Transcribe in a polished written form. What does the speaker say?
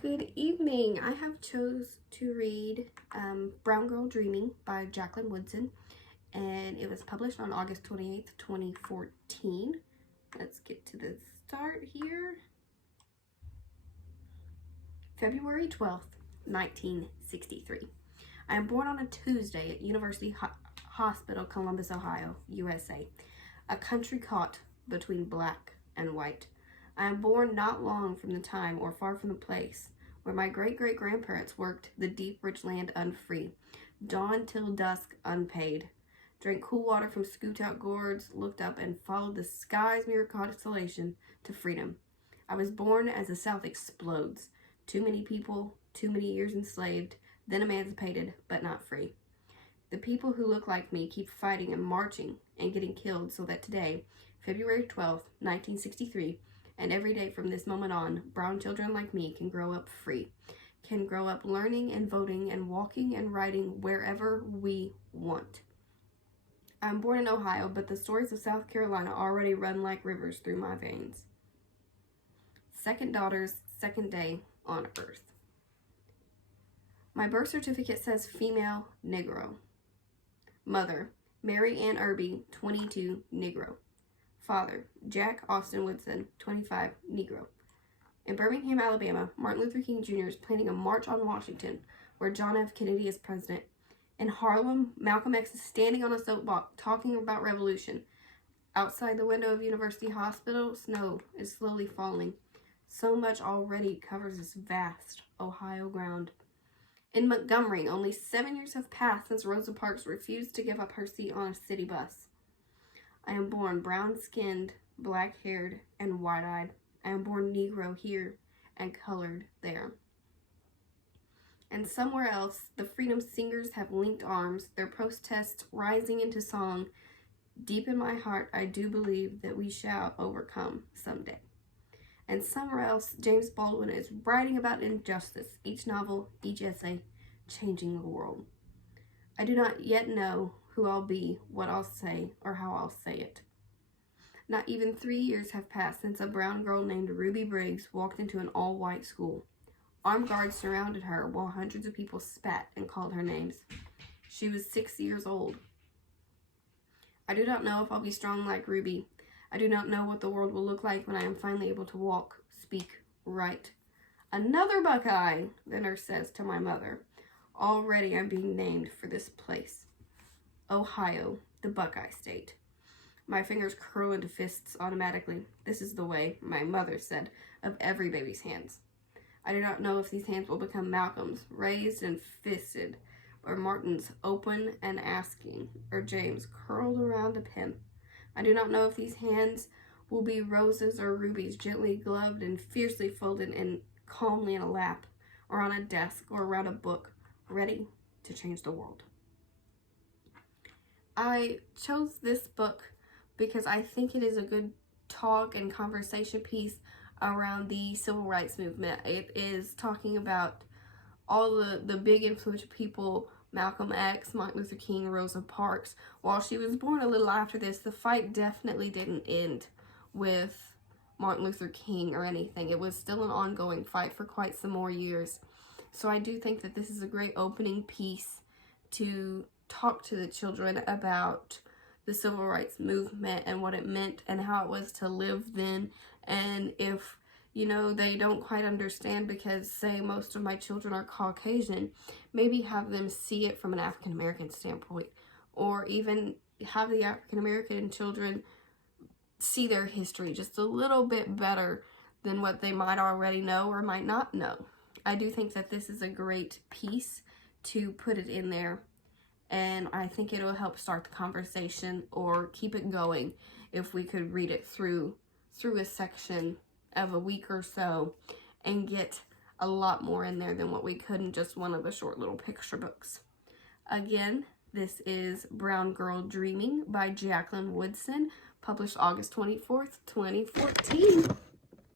Good evening. I have chose to read Brown Girl Dreaming by Jacqueline Woodson, and it was published on August 28th, 2014. Let's get to the start here. February 12th, 1963. I am born on a Tuesday at University Hospital, Columbus, Ohio, USA, a country caught between black and white. I am born not long from the time or far from the place where my great-great-grandparents worked the deep, rich land unfree, dawn till dusk unpaid, drank cool water from scoot-out gourds, looked up and followed the sky's mirror constellation to freedom. I was born as the South explodes. Too many people, too many years enslaved, then emancipated, but not free. The people who look like me keep fighting and marching and getting killed so that today, February 12th, 1963, and every day from this moment on, brown children like me can grow up free, can grow up learning and voting and walking and riding wherever we want. I'm born in Ohio, but the stories of South Carolina already run like rivers through my veins. Second daughter's second day on earth. My birth certificate says female Negro. Mother, Mary Ann Irby, 22, Negro. Father, Jack Austin Woodson, 25, Negro. In Birmingham, Alabama, Martin Luther King Jr. is planning a march on Washington, where John F. Kennedy is president. In Harlem, Malcolm X is standing on a soapbox talking about revolution. Outside the window of University Hospital, snow is slowly falling. So much already covers this vast Ohio ground. In Montgomery, only 7 years have passed since Rosa Parks refused to give up her seat on a city bus. I am born brown-skinned, black-haired, and wide-eyed. I am born Negro here and colored there. And somewhere else, the freedom singers have linked arms, their protests rising into song. Deep in my heart, I do believe that we shall overcome someday. And somewhere else, James Baldwin is writing about injustice, each novel, each essay, changing the world. I do not yet know who I'll be, what I'll say, or how I'll say it. Not even 3 years have passed since a brown girl named Ruby Briggs walked into an all-white school. Armed guards surrounded her while hundreds of people spat and called her names. She was 6 years old. I do not know if I'll be strong like Ruby. I do not know what the world will look like when I am finally able to walk, speak, write. Another Buckeye, the nurse says to my mother. Already I'm being named for this place. Ohio, the Buckeye State. My fingers curl into fists automatically. This is the way, my mother said, of every baby's hands. I do not know if these hands will become Malcolm's, raised and fisted, or Martin's, open and asking, or James, curled around a pen. I do not know if these hands will be Rose's or Ruby's, gently gloved and fiercely folded and calmly in a lap, or on a desk, or around a book, ready to change the world. I chose this book because I think it is a good talk and conversation piece around the civil rights movement. It is talking about all the big influential people, Malcolm X, Martin Luther King, Rosa Parks. While she was born a little after this, the fight definitely didn't end with Martin Luther King or anything. It was still an ongoing fight for quite some more years. So I do think that this is a great opening piece to talk to the children about the civil rights movement and what it meant and how it was to live then. And if, they don't quite understand because, say, most of my children are Caucasian, maybe have them see it from an African American standpoint, or even have the African American children see their history just a little bit better than what they might already know or might not know. I do think that this is a great piece to put it in there, and I think it'll help start the conversation or keep it going if we could read it through a section of a week or so and get a lot more in there than what we could in just one of the short little picture books. Again, this is Brown Girl Dreaming by Jacqueline Woodson, published August 24th, 2014.